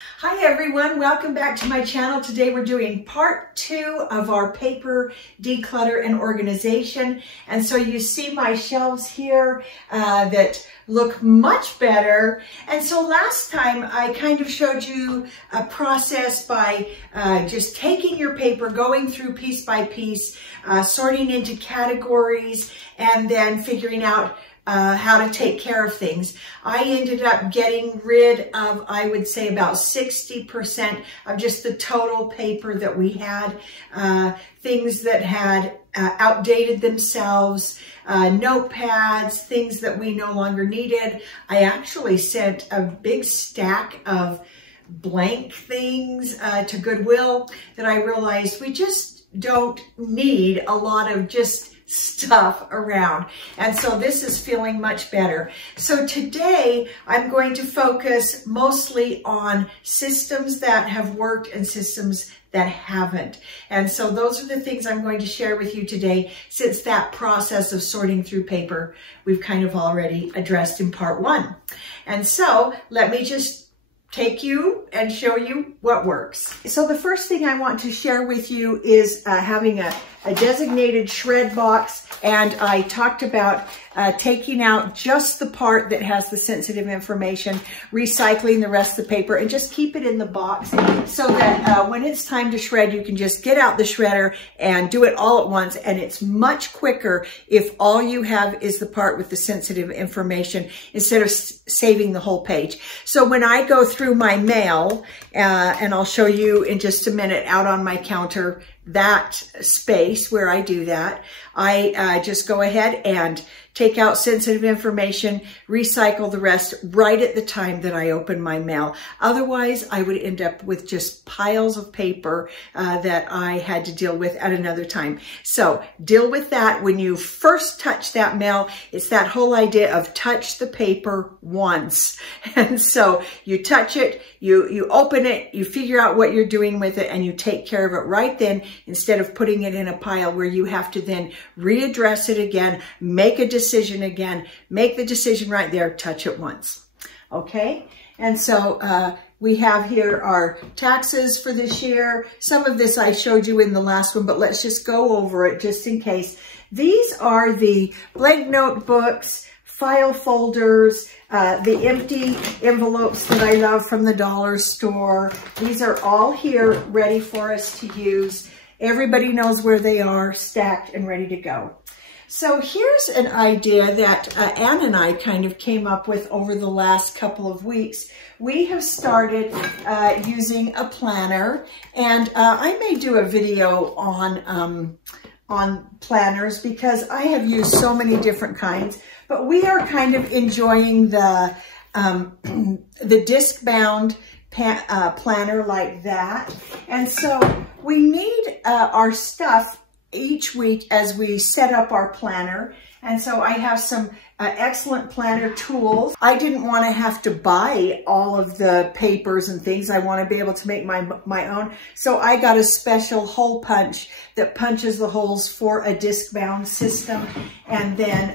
Hi everyone, welcome back to my channel. Today we're doing part 2 of our paper declutter and organization. And so you see my shelves here that look much better. And so last time I kind of showed you a process by just taking your paper, going through piece by piece, sorting into categories, and then figuring out how to take care of things. I ended up getting rid of, I would say, about 60% of just the total paper that we had. Things that had outdated themselves, notepads, things that we no longer needed. I actually sent a big stack of blank things to Goodwill that I realized we just don't need a lot of just stuff around. And so this is feeling much better. So today I'm going to focus mostly on systems that have worked and systems that haven't. And so those are the things I'm going to share with you today, since that process of sorting through paper we've kind of already addressed in part 1. And so let me just take you and show you what works. So the first thing I want to share with you is having a designated shred box. And I talked about taking out just the part that has the sensitive information, recycling the rest of the paper, and just keep it in the box so that when it's time to shred, you can just get out the shredder and do it all at once. And it's much quicker if all you have is the part with the sensitive information instead of saving the whole page. So when I go through my mail, and I'll show you in just a minute out on my counter, that space where I do that, I just go ahead and take out sensitive information, recycle the rest right at the time that I open my mail. Otherwise, I would end up with just piles of paper that I had to deal with at another time. So deal with that when you first touch that mail. It's that whole idea of touch the paper once. And so you touch it, you open it, you figure out what you're doing with it, and you take care of it right then, instead of putting it in a pile where you have to then readdress it again, make a decision again, make the decision right there, touch it once. Okay? And so we have here our taxes for this year. Some of this I showed you in the last one, but let's just go over it just in case. These are the blank notebooks, file folders, the empty envelopes that I love from the dollar store. These are all here ready for us to use. Everybody knows where they are, stacked and ready to go. So here's an idea that Ann and I kind of came up with over the last couple of weeks. We have started using a planner, and I may do a video on planners because I have used so many different kinds, but we are kind of enjoying the disc-bound planner like that. And so we need our stuff each week as we set up our planner. And so I have some excellent planner tools. I didn't want to have to buy all of the papers and things. I want to be able to make my own. So I got a special hole punch that punches the holes for a disc-bound system, and then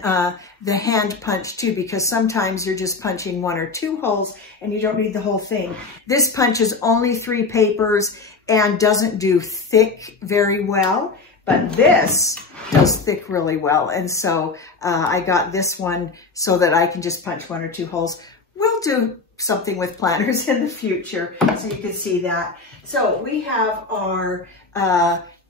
the hand punch too, because sometimes you're just punching 1 or 2 holes and you don't need the whole thing. This punches only 3 papers and doesn't do thick very well, but this does thick really well. And so I got this one so that I can just punch 1 or 2 holes. We'll do something with planners in the future so you can see that. So we have our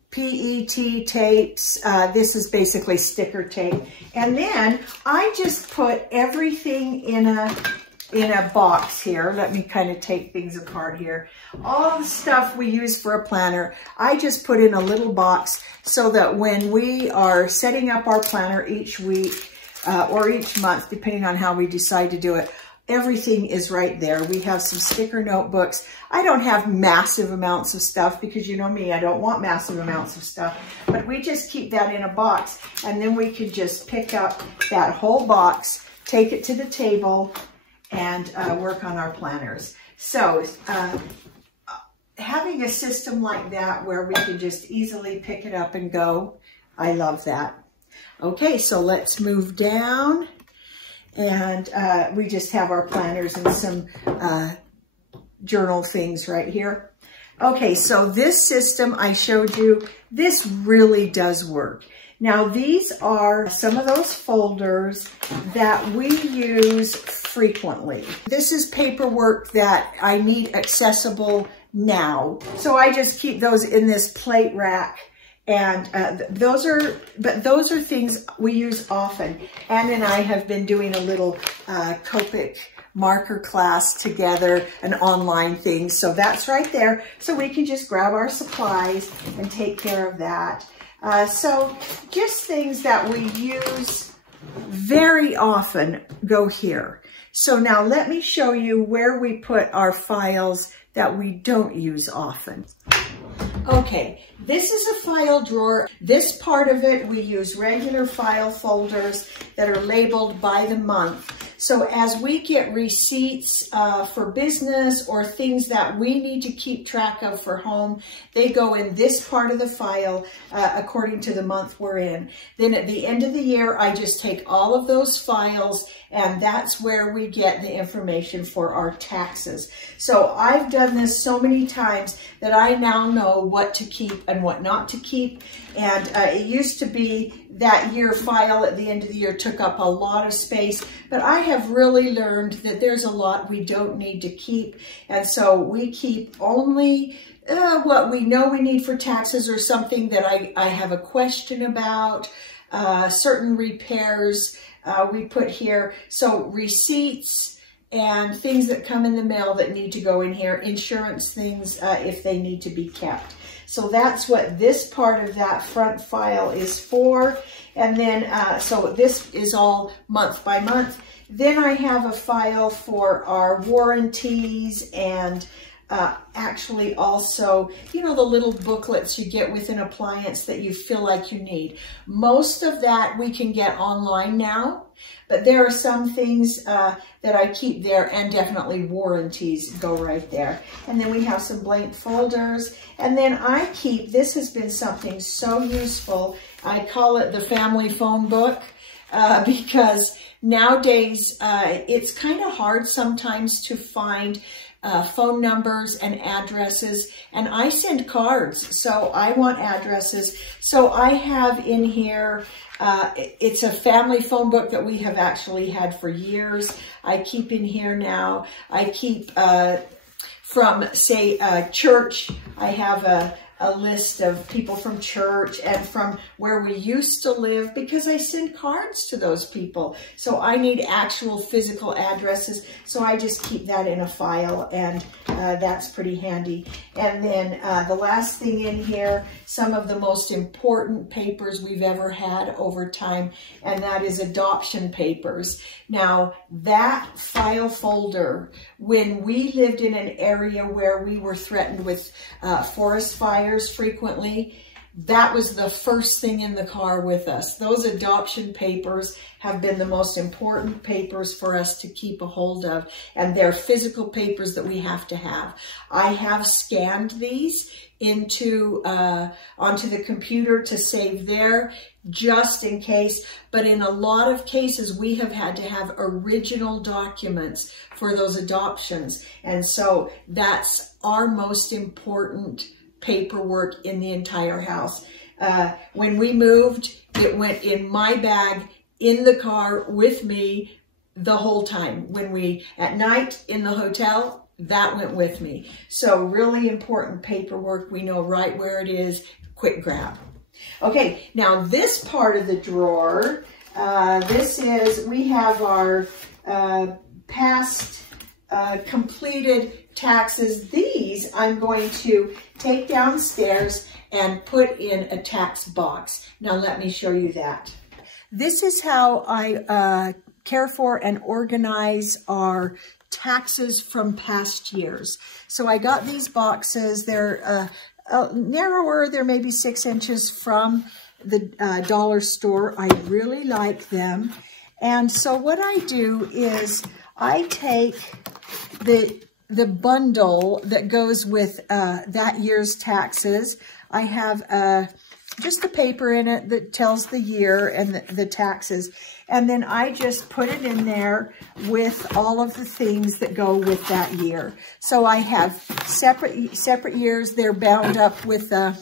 PET tapes. This is basically sticker tape. And then I just put everything in a box here. Let me kind of take things apart here. All the stuff we use for a planner, I just put in a little box so that when we are setting up our planner each week or each month, depending on how we decide to do it, everything is right there. We have some sticker notebooks. I don't have massive amounts of stuff because you know me, I don't want massive amounts of stuff, but we just keep that in a box, and then we can just pick up that whole box, take it to the table, and work on our planners. So having a system like that where we can just easily pick it up and go, I love that. Okay, so let's move down, and we just have our planners and some journal things right here. Okay, so this system I showed you, this really does work. Now these are some of those folders that we use frequently. This is paperwork that I need accessible now. So I just keep those in this plate rack. And those are things we use often. Ann and I have been doing a little Copic marker class together, an online thing. So that's right there. So we can just grab our supplies and take care of that. So just things that we use very often go here. So now let me show you where we put our files that we don't use often. Okay, this is a file drawer. This part of it, we use regular file folders that are labeled by the month. So as we get receipts for business or things that we need to keep track of for home, they go in this part of the file according to the month we're in. Then at the end of the year, I just take all of those files, and that's where we get the information for our taxes. So I've done this so many times that I now know what to keep and what not to keep. And it used to be that year file at the end of the year took up a lot of space, but I have really learned that there's a lot we don't need to keep. And so we keep only what we know we need for taxes or something that I have a question about, certain repairs we put here. So receipts and things that come in the mail that need to go in here, insurance things if they need to be kept. So that's what this part of that front file is for. And then, so this is all month by month. Then I have a file for our warranties and actually also, you know, the little booklets you get with an appliance that you feel like you need. Most of that we can get online now, but there are some things that I keep there, and definitely warranties go right there. And then we have some blank folders. And then I keep, this has been something so useful, I call it the family phone book, because nowadays it's kind of hard sometimes to find phone numbers and addresses, and I send cards, so I want addresses. So I have in here, it's a family phone book that we have actually had for years. I keep in here now. I keep from, say, church. I have a list of people from church and from where we used to live, because I send cards to those people. So I need actual physical addresses. So I just keep that in a file, and that's pretty handy. And then the last thing in here, some of the most important papers we've ever had over time, and that is adoption papers. Now that file folder, when we lived in an area where we were threatened with forest fires frequently, that was the first thing in the car with us. Those adoption papers have been the most important papers for us to keep a hold of, and they're physical papers that we have to have. I have scanned these into onto the computer to save there, just in case. But in a lot of cases, we have had to have original documents for those adoptions. And so that's our most important paperwork in the entire house. When we moved, it went in my bag in the car with me the whole time. When we, at night in the hotel, that went with me. So really important paperwork. We know right where it is. Quick grab. Okay, now this part of the drawer, we have our past completed taxes. These I'm going to take downstairs and put in a tax box. Now let me show you that. This is how I care for and organize our taxes from past years. So I got these boxes. They're narrower. They're maybe 6 inches from the dollar store. I really like them. And so what I do is I take the bundle that goes with that year's taxes. I have just the paper in it that tells the year and the taxes. and then I just put it in there with all of the things that go with that year. So I have separate years. They're bound up with a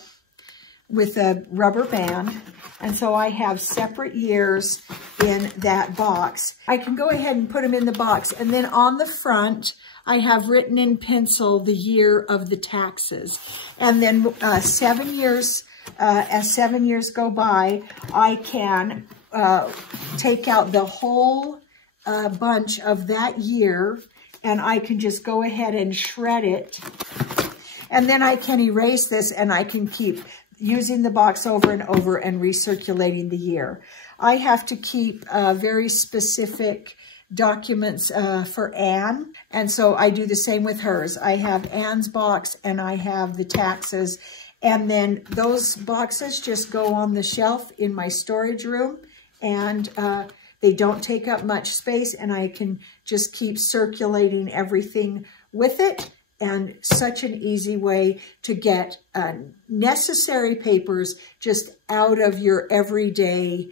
rubber band. And so I have separate years in that box. I can go ahead and put them in the box. And then on the front, I have written in pencil the year of the taxes. And then 7 years, as 7 years go by, I can take out the whole bunch of that year, and I can just go ahead and shred it. And then I can erase this, and I can keep using the box over and over and recirculating the year. I have to keep very specific documents for Anne, and so I do the same with hers. I have Anne's box and I have the taxes, and then those boxes just go on the shelf in my storage room, and they don't take up much space, and I can just keep circulating everything with it. And such an easy way to get necessary papers just out of your everyday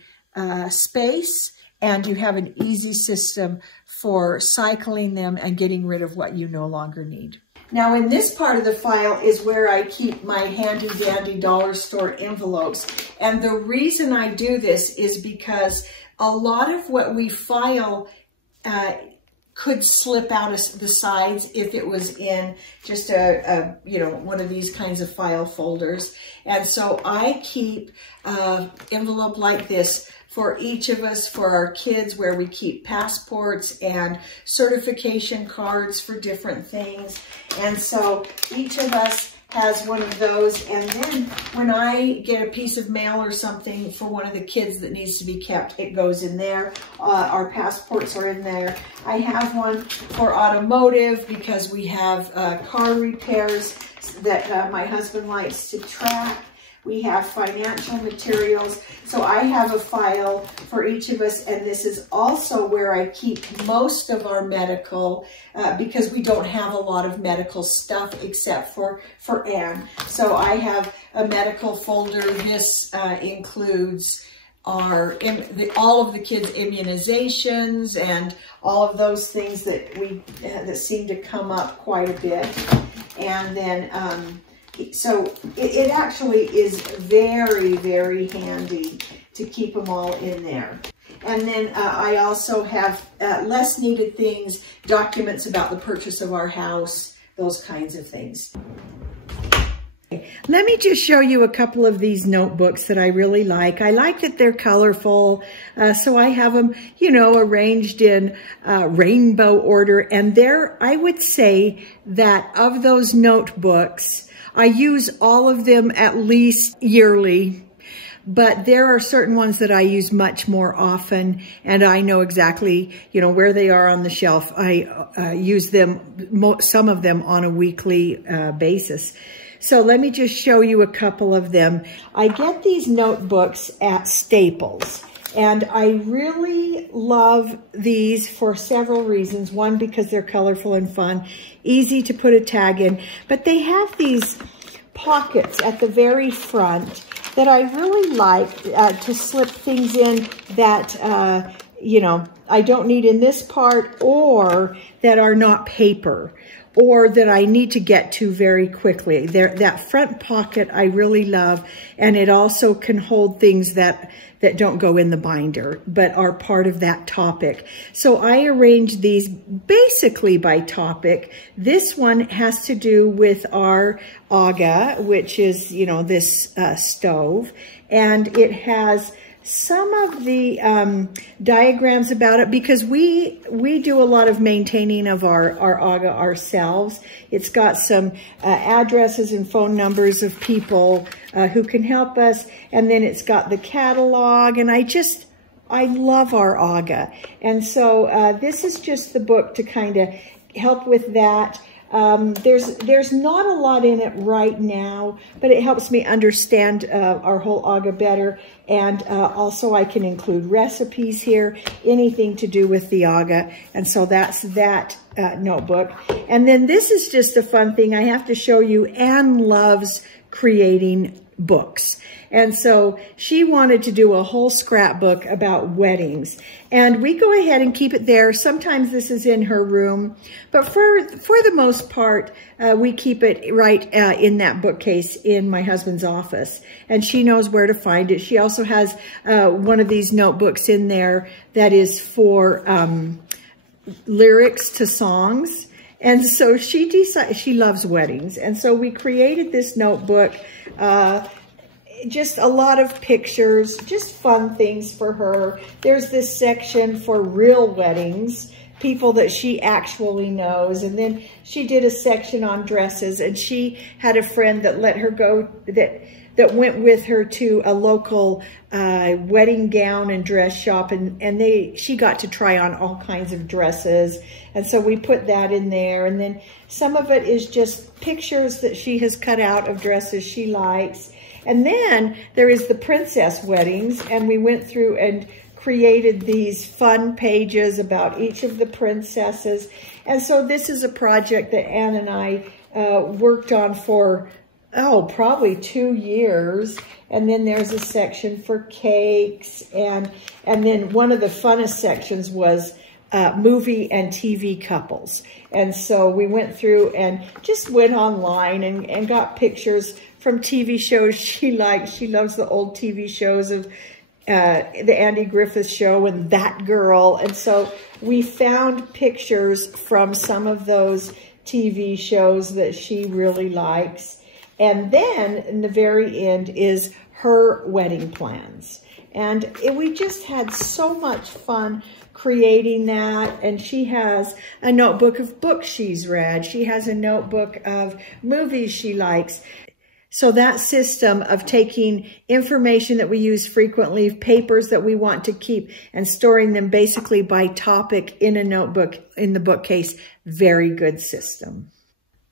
space. And you have an easy system for cycling them and getting rid of what you no longer need. Now in this part of the file is where I keep my handy dandy dollar store envelopes. And the reason I do this is because a lot of what we file could slip out of the sides if it was in just one of these kinds of file folders. And so I keep an envelope like this for each of us, for our kids, where we keep passports and certification cards for different things. And so each of us has one of those, and then when I get a piece of mail or something for one of the kids that needs to be kept, it goes in there. Our passports are in there. I have one for automotive because we have car repairs that my husband likes to track. We have financial materials. So I have a file for each of us, and this is also where I keep most of our medical because we don't have a lot of medical stuff except for Anne. So I have a medical folder. This includes all of the kids' immunizations and all of those things that that seem to come up quite a bit. And then so it actually is very, very handy to keep them all in there. And then I also have less needed things, documents about the purchase of our house, those kinds of things. Let me just show you a couple of these notebooks that I really like. I like that they're colorful, so I have them, arranged in rainbow order. And I would say that of those notebooks, I use all of them at least yearly, but there are certain ones that I use much more often, and I know exactly, where they are on the shelf. I use them, some of them on a weekly basis. So let me just show you a couple of them. I get these notebooks at Staples, and I really love these for several reasons. One, because they're colorful and fun, easy to put a tag in, but they have these pockets at the very front that I really like to slip things in that, I don't need in this part, or that are not paper, or that I need to get to very quickly. That front pocket I really love, and it also can hold things that don't go in the binder, but are part of that topic. So I arranged these basically by topic. This one has to do with our AGA, which is, this stove, and it has some of the diagrams about it because we do a lot of maintaining of our AGA ourselves. It's got some addresses and phone numbers of people who can help us, and then it's got the catalog, and I love our AGA. And so this is just the book to kind of help with that. There's not a lot in it right now, but it helps me understand our whole AGA better. And also I can include recipes here, anything to do with the AGA. And so that's that notebook. And then this is just a fun thing I have to show you. Anne loves creating books. And so she wanted to do a whole scrapbook about weddings. And we go ahead and keep it there. Sometimes this is in her room, but for the most part, we keep it right in that bookcase in my husband's office. And she knows where to find it. She also has one of these notebooks in there that is for lyrics to songs. And so she decided, she loves weddings. And so we created this notebook, just a lot of pictures, just fun things for her. There's this section for real weddings, people that she actually knows. And then she did a section on dresses, and she had a friend that let her go, that went with her to a local wedding gown and dress shop, and she got to try on all kinds of dresses. And so we put that in there. And then some of it is just pictures that she has cut out of dresses she likes. And then there is the princess weddings, and we went through and created these fun pages about each of the princesses. And so this is a project that Ann and I worked on for probably 2 years. And then there's a section for cakes. And then one of the funnest sections was movie and TV couples. And so we went through and just went online and got pictures from TV shows she likes. She loves the old TV shows of the Andy Griffith Show and That Girl. And so we found pictures from some of those TV shows that she really likes. And then in the very end is her wedding plans. And we just had so much fun creating that. And she has a notebook of books she's read. She has a notebook of movies she likes. So that system of taking information that we use frequently, papers that we want to keep, and storing them basically by topic in a notebook in the bookcase, very good system.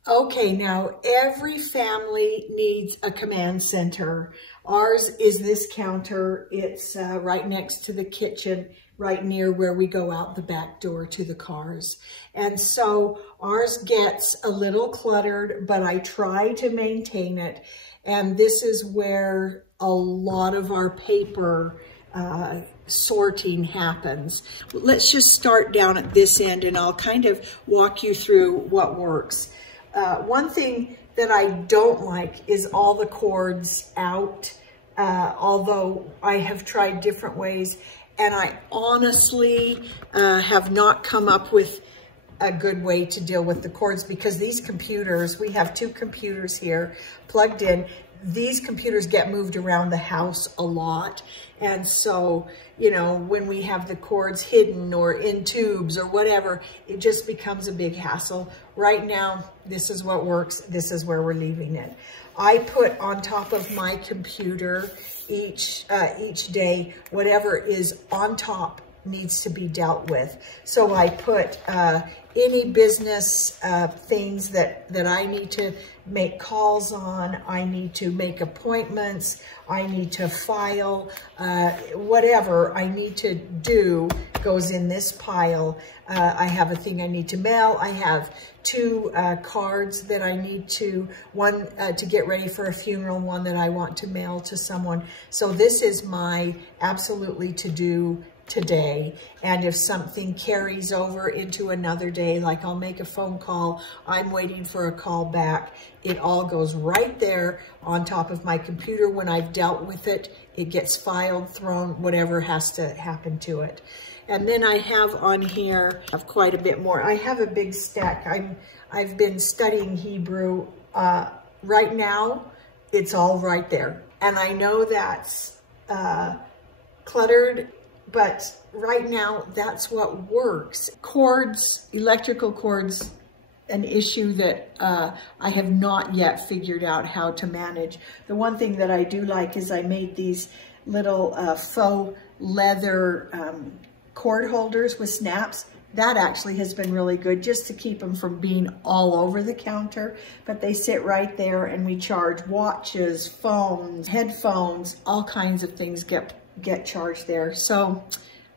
Okay, now every family needs a command center. Ours is this counter. It's right next to the kitchen, right near where we go out the back door to the cars. And so ours gets a little cluttered, but I try to maintain it. And this is where a lot of our paper sorting happens. Let's just start down at this end, and I'll kind of walk you through what works. One thing that I don't like is all the cords out, although I have tried different ways, and I honestly have not come up with a good way to deal with the cords, because these computers, we have 2 computers here plugged in. These computers get moved around the house a lot. And so, you know, when we have the cords hidden or in tubes or whatever, it just becomes a big hassle. Right now, this is what works. This is where we're leaving it. I put on top of my computer each day, whatever is on top needs to be dealt with. So I put any business things that I need to make calls on, I need to make appointments, I need to file, whatever I need to do goes in this pile. I have a thing I need to mail. I have 2 cards that I need to, one to get ready for a funeral, one that I want to mail to someone. So this is my absolutely to-do today. And if something carries over into another day, like I'll make a phone call, I'm waiting for a call back, it all goes right there on top of my computer. When I've dealt with it, it gets filed, thrown, whatever has to happen to it. And then I have on here, I have quite a bit more. I have a big stack. I've been studying Hebrew. Right now, it's all right there. And I know that's cluttered, but right now, that's what works. Cords, electrical cords, an issue that I have not yet figured out how to manage. The one thing that I do like is I made these little faux leather cord holders with snaps. That actually has been really good, just to keep them from being all over the counter. But they sit right there, and we charge watches, phones, headphones, all kinds of things get charged there. So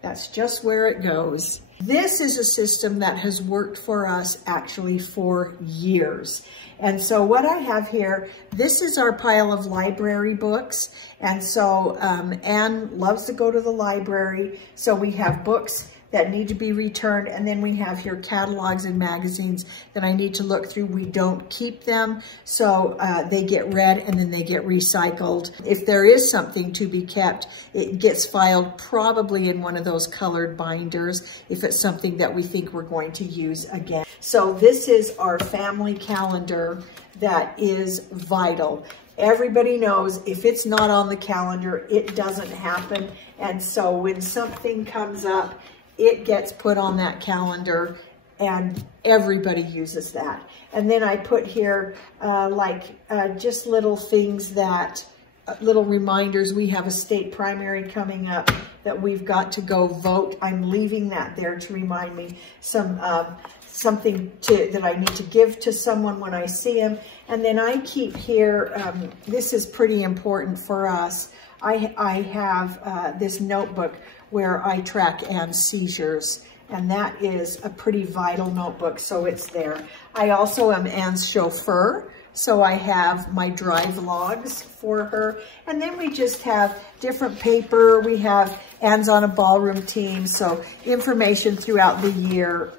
That's just where it goes. This is a system that has worked for us actually for years. And so what I have here, this is our pile of library books. And so Anne loves to go to the library. So we have books that need to be returned. And then we have here catalogs and magazines that I need to look through. We don't keep them, so they get read and then they get recycled. If there is something to be kept, it gets filed probably in one of those colored binders if it's something that we think we're going to use again. So this is our family calendar that is vital. Everybody knows if it's not on the calendar, it doesn't happen. And so when something comes up, it gets put on that calendar and everybody uses that. And then I put here just little things that, little reminders. We have a state primary coming up that we've got to go vote. I'm leaving that there to remind me something that I need to give to someone when I see them. And then I keep here, this is pretty important for us. I have this notebook where I track Anne's seizures, and that is a pretty vital notebook, so it's there. I also am Anne's chauffeur, so I have my drive logs for her. And then we just have different paper. We have Anne's on a ballroom team, so information throughout the year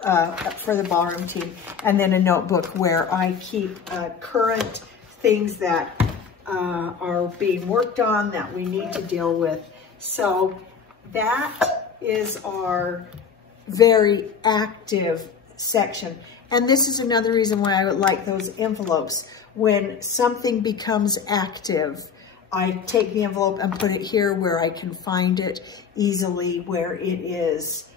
for the ballroom team. And then a notebook where I keep current things that are being worked on that we need to deal with. So that is our very active section. And this is another reason why I would like those envelopes. When something becomes active, I take the envelope and put it here where I can find it easily, where it is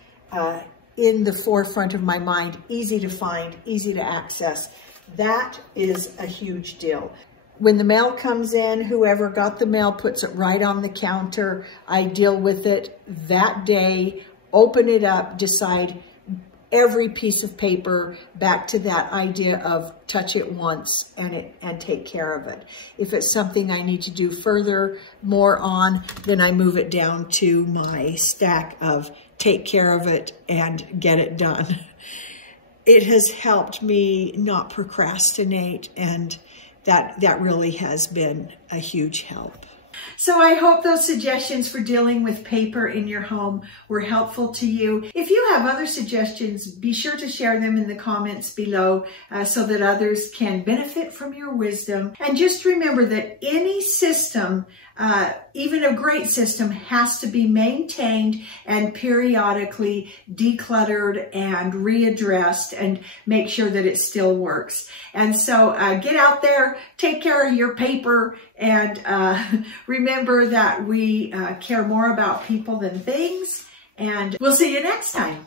in the forefront of my mind, easy to find, easy to access. That is a huge deal. When the mail comes in, whoever got the mail puts it right on the counter. I deal with it that day, open it up, decide every piece of paper back to that idea of touch it once and take care of it. If it's something I need to do more on, then I move it down to my stack of take care of it and get it done. It has helped me not procrastinate, and that really has been a huge help. So I hope those suggestions for dealing with paper in your home were helpful to you. If you have other suggestions, be sure to share them in the comments below so that others can benefit from your wisdom. And just remember that any system, even a great system, has to be maintained and periodically decluttered and readdressed and make sure that it still works. And so get out there, take care of your paper, and remember that we care more about people than things. And we'll see you next time.